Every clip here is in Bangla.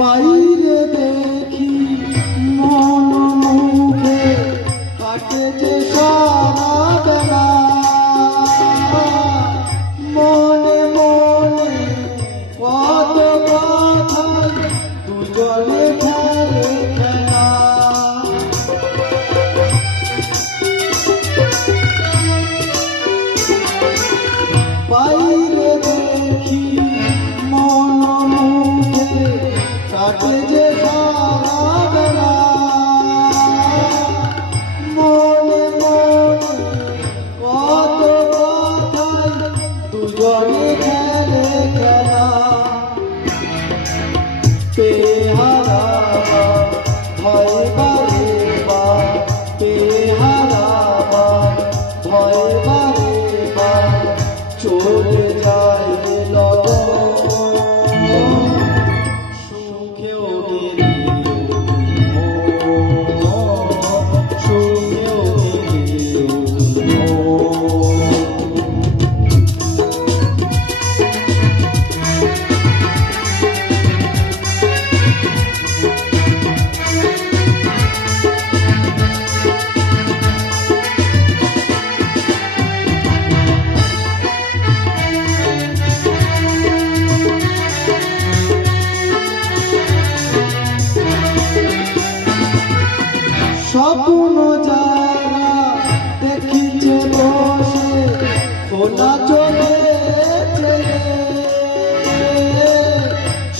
বাইরে দেখি মন মুখে কাটে যে সারা বেলা, মনে মনে কত কথা দুজনে খেলে খেলা। বাইরে দেখি মন মুখে কাটে যে সারা বেলা, মনে মনে কত কথাই দুজনে খেলে খেলা। পেহারা ভয় বারে বা, পেহারা ভয় বারে বা, চলে যায় স্বপ্ন যারা দেখিছে বসে খোলা চলেছে,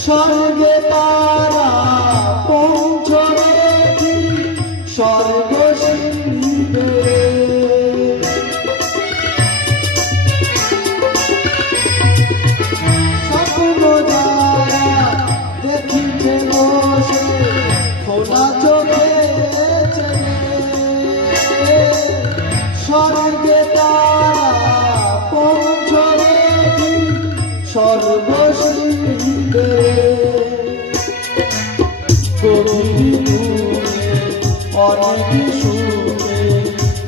স্বর্গে তারা পৌঁছবে স্বর্গ শিবে। স্বপ্ন যারা দেখিছে বসে খোলা চলে স্বর্গে তারা পৌঁছবে সর্বশিবে। গভীর দূরে অনেক সুরে,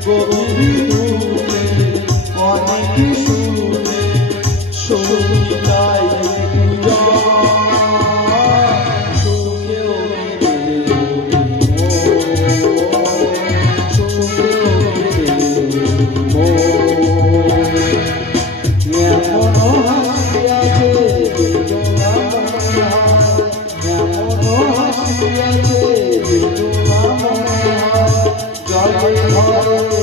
গভীর দূরে অনেক সুরে সঙ্গীতায় জলে